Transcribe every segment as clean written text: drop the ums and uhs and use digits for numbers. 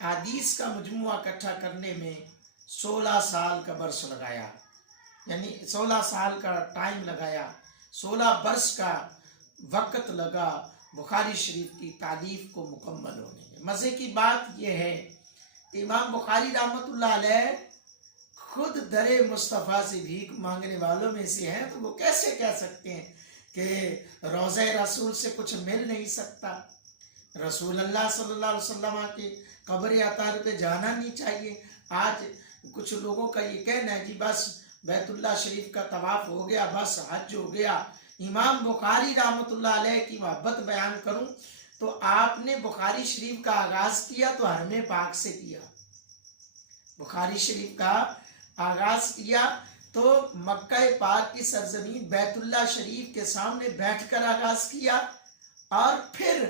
حدیث کا مجموعہ اکٹھا کرنے میں 16 سال کا برس لگایا، یعنی 16 سال کا ٹائم لگایا، 16 برس کا وقت لگا بخاری شریف کی تالیف کو مکمل ہونے میں۔ مزے کی بات یہ ہے کہ امام بخاری رحمۃ اللہ علیہ خود در مصطفیٰ سے بھیک مانگنے والوں میں سے ہیں، تو وہ کیسے کہہ سکتے ہیں کہ روضہ رسول سے کچھ مل نہیں سکتا؟ رسول اللہ صلی اللہ علیہ وسلم کے قبر اطہر پہ جانا نہیں چاہیے۔ آج کچھ لوگوں کا یہ کہنا ہے جی بس بیت اللہ شریف کا طواف ہو گیا، بس حج ہو گیا۔ امام بخاری رحمۃ اللہ علیہ کی محبت بیان کروں تو آپ نے بخاری شریف کا آغاز کیا تو حرم پاک سے کیا، بخاری شریف کا آغاز کیا تو مکہ پاک کی سرزمین بیت اللہ شریف کے سامنے بیٹھ کر آغاز کیا، اور پھر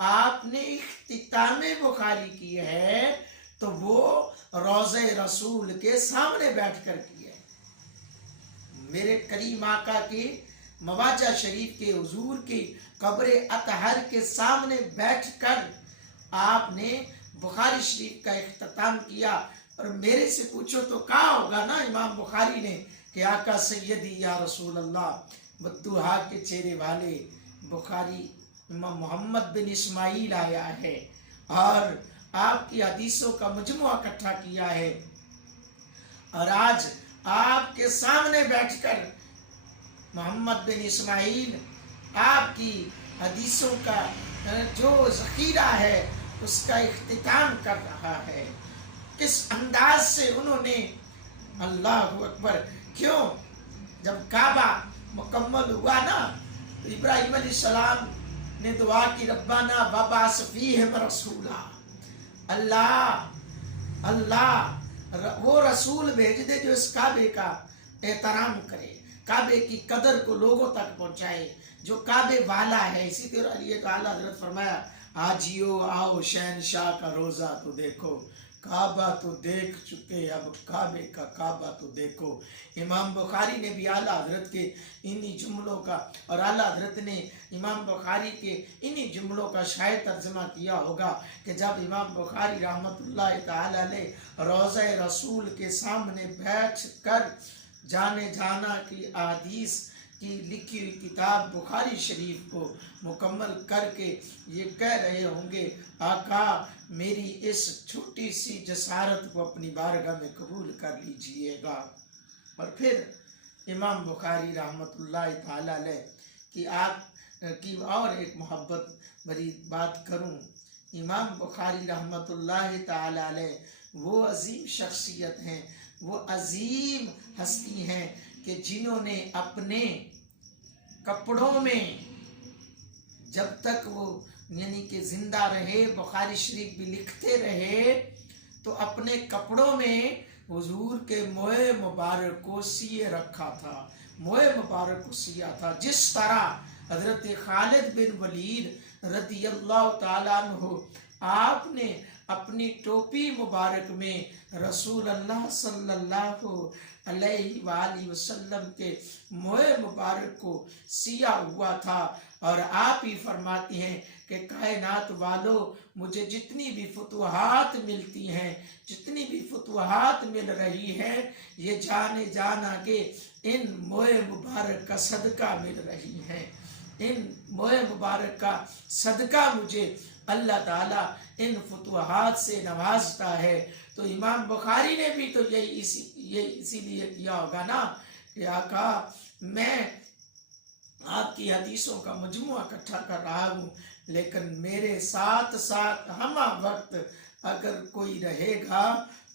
آپ نے اختتام بخاری کی ہے تو وہ روضہ رسول کے سامنے بیٹھ کر کیا ہے۔ میرے کریم آقا کے مواجہ شریف کے حضور کی قبر اطہر کے سامنے بیٹھ کر آپ نے بخاری شریف کا اختتام کیا، اور میرے سے پوچھو تو کہا ہوگا نا امام بخاری نے کہ آقا سیدی یا رسول اللہ بدوہا کے چہرے والے بخاری امام محمد بن اسماعیل آیا ہے اور آپ کی حدیثوں کا مجموعہ اکٹھا کیا ہے، اور آج آپ کے سامنے بیٹھ کر محمد بن اسماعیل آپ کی حدیثوں کا جو ذخیرہ ہے اس کا اختتام کر رہا ہے۔ کس انداز سے انہوں نے، اللہ اکبر، کیوں جب کعبہ مکمل ہوا نا تو ابراہیم علیہ السلام نے دعا کی ربنا وابعث فیہم رسولا، اللہ وہ رسول بھیج دے جو اس کعبے کا احترام کرے، کعبے کی قدر کو لوگوں تک پہنچائے، جو کعبے والا ہے۔ اسی طرح یہ تو اعلیٰ حضرت فرمایا آجیو آؤ شہنشاہ کا روزہ تو دیکھو، کعبہ تو دیکھ چکے اب کعبے کا کعبہ تو دیکھو۔ امام بخاری نے بھی اعلیٰ حضرت کے انہی جملوں کا، اور اعلیٰ حضرت نے امام بخاری کے انہی جملوں کا شاید ترجمہ کیا ہوگا کہ جب امام بخاری رحمۃ اللہ تعالی علیہ روضہ رسول کے سامنے بیٹھ کر جانے جانا کی احادیث کی لکھی ہوئی کتاب بخاری شریف کو مکمل کر کے یہ کہہ رہے ہوں گے آقا میری اس چھوٹی سی جسارت کو اپنی بارگاہ میں قبول کر لیجئے گا۔ اور پھر امام بخاری رحمۃ اللہ تعالی علیہ کی آپ کی اور ایک محبت بری بات کروں، امام بخاری رحمۃ اللہ تعالی علیہ وہ عظیم شخصیت ہیں، وہ عظیم ہستی ہیں کہ جنہوں نے اپنے کپڑوں میں جب تک وہ یعنی کہ زندہ رہے، بخاری شریف بھی لکھتے رہے، تو اپنے کپڑوں میں حضور کے موئے مبارک کو سیے رکھا تھا، موئے مبارک کو سیا تھا۔ جس طرح حضرت خالد بن ولید رضی اللہ تعالیٰ عنہ آپ نے اپنی ٹوپی مبارک میں رسول اللہ صلی اللہ علیہ وآلہ وسلم کے موئے مبارک کو سیا ہوا تھا، اور آپ ہی فرماتی ہیں کہ کائنات والو مجھے جتنی بھی فتوحات ملتی ہیں، جتنی بھی فتوحات مل رہی ہیں، یہ جانے جانا کہ ان موئے مبارک کا صدقہ مل رہی ہیں، ان موئے مبارک کا صدقہ مجھے اللہ تعالیٰ ان فتوحات سے نوازتا ہے۔ تو امام بخاری نے بھی تو یہ اسی لیے کیا ہوگا نا کہ آقا میں آپ کی حدیثوں کا مجموعہ اکٹھا کر رہا ہوں، لیکن میرے ساتھ ساتھ ہمہ وقت اگر کوئی رہے گا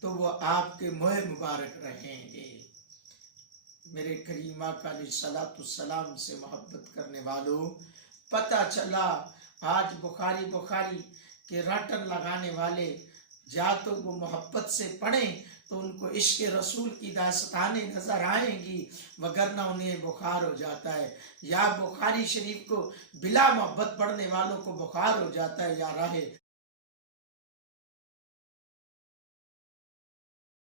تو وہ آپ کے موئے مبارک رہیں گے۔ میرے کریم آقا علیہ الصلوۃ والسلام سے محبت کرنے والوں، پتہ چلا آج بخاری کے رٹن لگانے والے یا تو وہ محبت سے پڑھیں تو ان کو عشق رسول کی داستانیں نظر آئیں گی، وگرنہ انہیں بخار ہو جاتا ہے، یا بخاری شریف کو بلا محبت پڑھنے والوں کو بخار ہو جاتا ہے، یا راہ